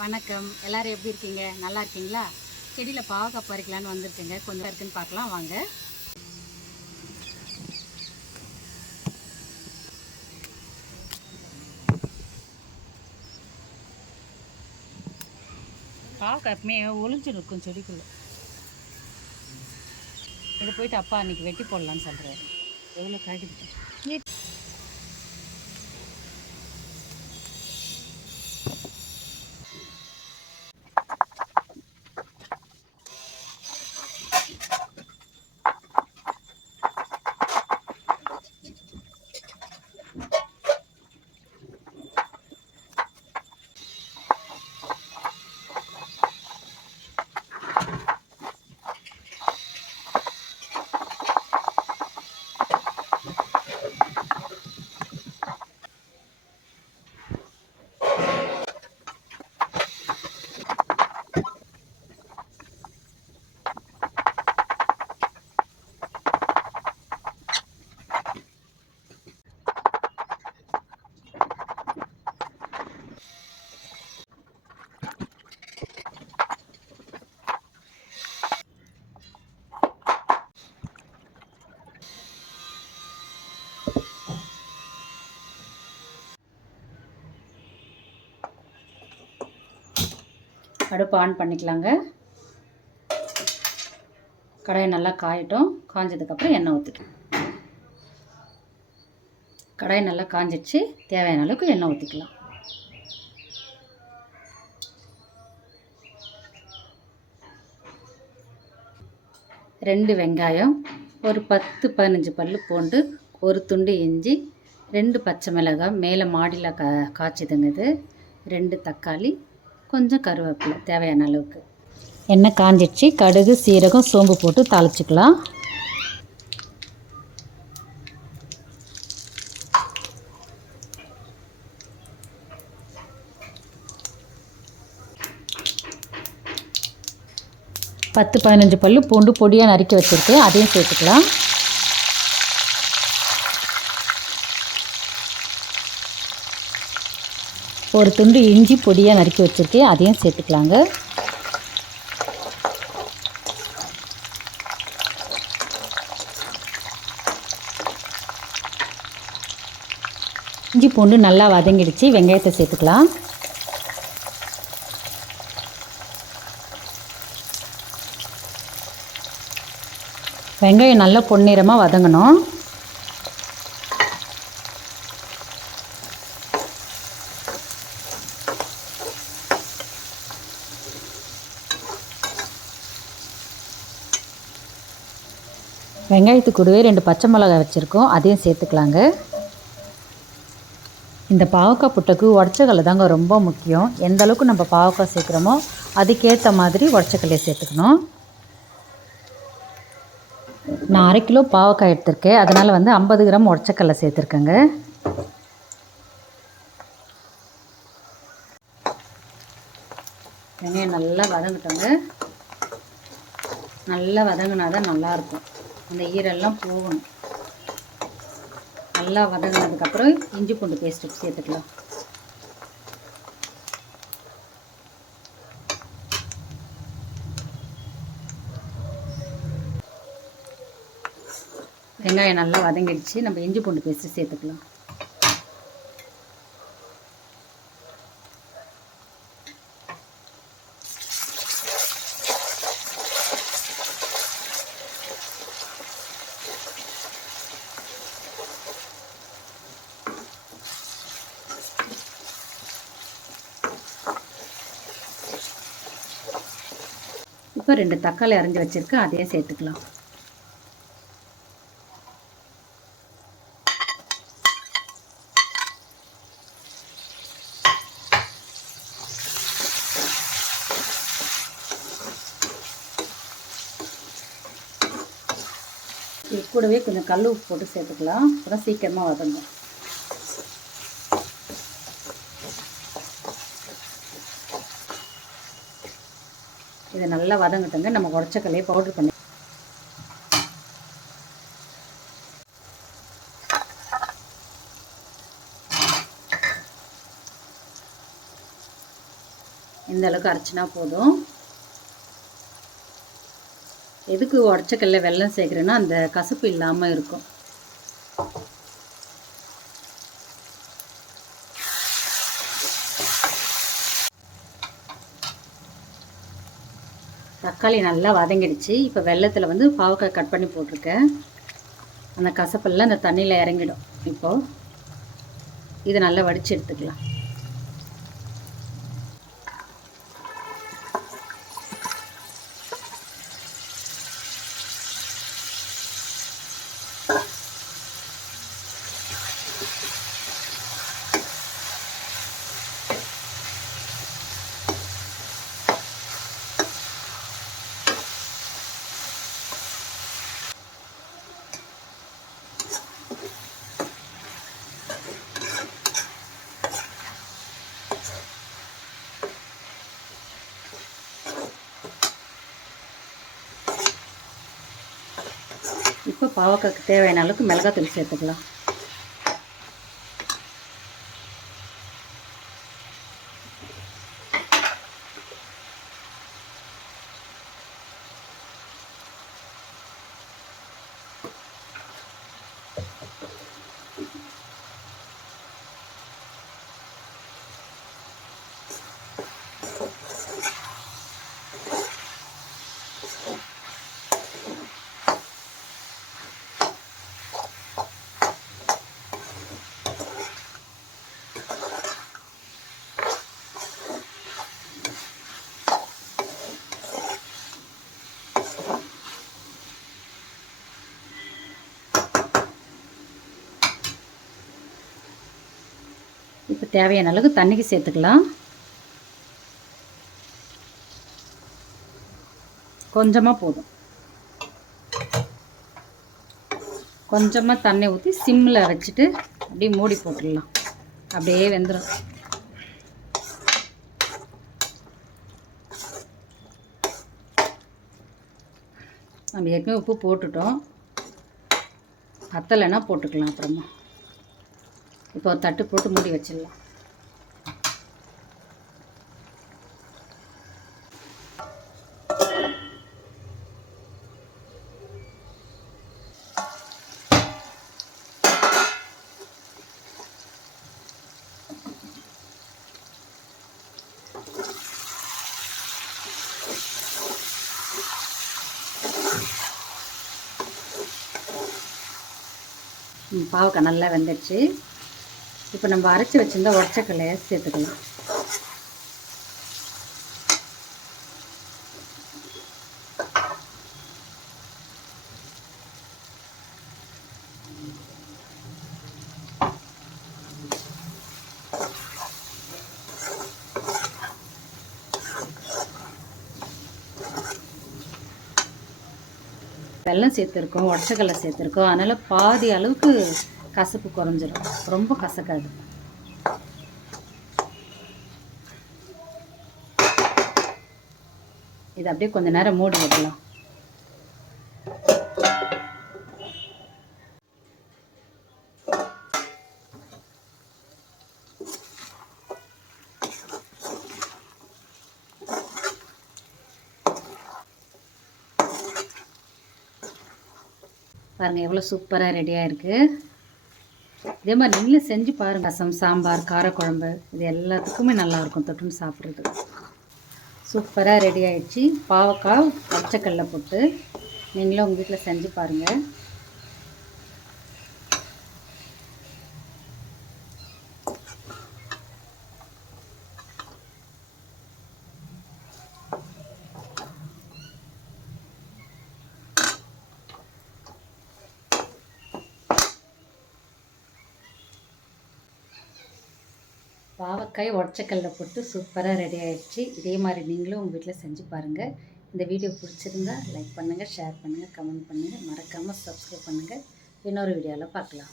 வணக்கம். எல்லாரும் எப்படி இருக்கீங்க? நல்லா இருக்கீங்களா? செடியில் பாவக்காய் பறிக்கலான்னு வந்திருக்கேங்க. கொஞ்சம் இருக்குன்னு பார்க்கலாம். வாங்க. பாவக்காய் எப்பவுமே ஒளிஞ்சு நிற்கும் செடிக்குள்ள. இதை போயிட்டு அப்பா அன்னைக்கு வெட்டி போடலான்னு சொல்கிறாரு எவ்வளோ காய்க்குது? அடுப்பு ஆன் பண்ணிக்கலாங்க. கடாயை நல்லா காயட்டும். காஞ்சதுக்கப்புறம் எண்ணெய் ஊற்றிக்கலாம் கடாய் நல்லா காஞ்சிடுச்சு தேவையான அளவுக்கு எண்ணெய் ஊற்றிக்கலாம் ரெண்டு வெங்காயம் ஒரு பத்து பதினஞ்சு பல் பூண்டு ஒரு துண்டு இஞ்சி ரெண்டு பச்சை மிளகாய் மேலே மாடியில் கா காய்ச்சிதுங்க இது. ரெண்டு தக்காளி கொஞ்சம் கருவேப்பிலை தேவையான அளவுக்கு. எண்ணெய் காஞ்சிடுச்சு. கடுகு சீரகம் சோம்பு போட்டு தாளிச்சுக்கலாம். பத்து பதினஞ்சு பல்லு பூண்டு பொடியாக நறுக்கி வச்சுருக்கேன். அதையும் சேர்த்துக்கலாம். ஒரு துண்டு இஞ்சி பொடியாக நறுக்கி வச்சுருக்கேன். அதையும் சேர்த்துக்கலாங்க. இஞ்சி பூண்டு நல்லா வதங்கிடுச்சு. வெங்காயத்தை சேர்த்துக்கலாம். வெங்காயம் நல்லா பொன்னிறமாக வதங்கணும். வெங்காயத்து கூடவே ரெண்டு பச்சை மிளகாய் வச்சுருக்கோம். அதையும் சேர்த்துக்கலாங்க. இந்த பாவக்காய் புட்டுக்கு உடச்சக்கல்ல தாங்க ரொம்ப முக்கியம். எந்த அளவுக்கு நம்ம பாவக்காய் சேர்க்குறோமோ அதுக்கேற்ற மாதிரி உடச்சக்கல்லையை சேர்த்துக்கணும். நான் அரை கிலோ பாவக்காய் எடுத்திருக்கேன். அதனால் வந்து ஐம்பது கிராம் உடச்சக்கல்ல சேர்த்துருக்கேங்க. வெங்காயம் நல்லா வதங்கிட்டோங்க. நல்லா வதங்கினா தான் நல்லாயிருக்கும். அந்த ஈரெல்லாம் போகணும். நல்லா வதங்கினதுக்கப்புறம் இஞ்சி பூண்டு பேஸ்ட்டு சேர்த்துக்கலாம். வெங்காயம் நல்லா வதங்கிடுச்சு. நம்ம இஞ்சி பூண்டு பேஸ்ட்டு சேர்த்துக்கலாம். இப்போ ரெண்டு தக்காளி அரைஞ்சி வச்சுருக்கேன் அதையும் சேர்த்துக்கலாம். இது கூடவே கொஞ்சம் கல் உப்பு போட்டு சேர்த்துக்கலாம். அப்புறம் சீக்கிரமாக வதங்கும். இதை நல்லா வதங்கட்டுங்க. நம்ம உடச்சக்கல்லையே பவுட்ரு பண்ணி இந்த அளவுக்கு அரைச்சினா போதும். எதுக்கு உடச்சக்கல்ல வெள்ளம் சேர்க்குறேன்னா அந்த கசப்பு இல்லாமல் இருக்கும். தக்காளி நல்லா வதங்கிடுச்சு. இப்போ வெள்ளத்தில் வந்து பாவக்காய் கட் பண்ணி போட்டிருக்கேன். அந்த கசப்பெல்லாம் அந்த தண்ணியில் இறங்கிடும். இப்போது இதை நல்லா வடித்து எடுத்துக்கலாம். இப்போ பாவக்காய்க்கு தேவையான அளவுக்கு மிளகாத்தூள் சேர்த்துக்கலாம். இப்போ தேவையான அளவுக்கு தண்ணிக்கு சேர்த்துக்கலாம். கொஞ்சமாக போதும். கொஞ்சமாக தண்ணி ஊற்றி சிம்மில் வச்சுட்டு அப்படியே மூடி போட்டுடலாம். அப்படியே வெந்துடும் நம்ம ஏற்கனவே உப்பு போட்டுட்டோம். பத்தலைன்னா போட்டுக்கலாம் அப்புறமா. இப்போ ஒரு தட்டு போட்டு மூடி வச்சிடலாம். பாவக்காய் நல்லா வெந்துடுச்சு. இப்போ நம்ம அரைச்சி வச்சிருந்தா உடச்சக்கல்லையை சேர்த்துக்கலாம் வெல்லம் சேர்த்துருக்கோம் உடச்சக்கல்லை சேர்த்துருக்கோம். அதனால் பாதி அளவுக்கு கசப்பு குறைஞ்சிரும். ரொம்ப கசக்காது. இது அப்படியே கொஞ்ச நேரம் மூடி விடலாம் பாருங்கள் எவ்வளோ சூப்பராக ரெடியாக இருக்குது இதே மாதிரி நீங்களும் செஞ்சு பாருங்க. ரசம் சாம்பார் காரக்குழம்பு இது எல்லாத்துக்குமே நல்லாயிருக்கும் தொட்டுன்னு சாப்பிட்றது சூப்பராக ரெடி ஆயிடுச்சு. பாவக்காய் பச்சைக்கல்ல போட்டு நீங்களும் உங்கள் வீட்டில் செஞ்சு பாருங்கள் பாவக்காய் உடச்சக்கல்ல போட்டு சூப்பராக ரெடி ஆகிடுச்சு இதே மாதிரி நீங்களும் உங்கள் வீட்டில் செஞ்சு பாருங்கள் இந்த வீடியோ பிடிச்சிருந்தா லைக் பண்ணுங்கள் ஷேர் பண்ணுங்கள் கமெண்ட் பண்ணுங்கள் மறக்காமல் சப்ஸ்கிரைப் பண்ணுங்கள் இன்னொரு வீடியோவில் பார்க்கலாம்.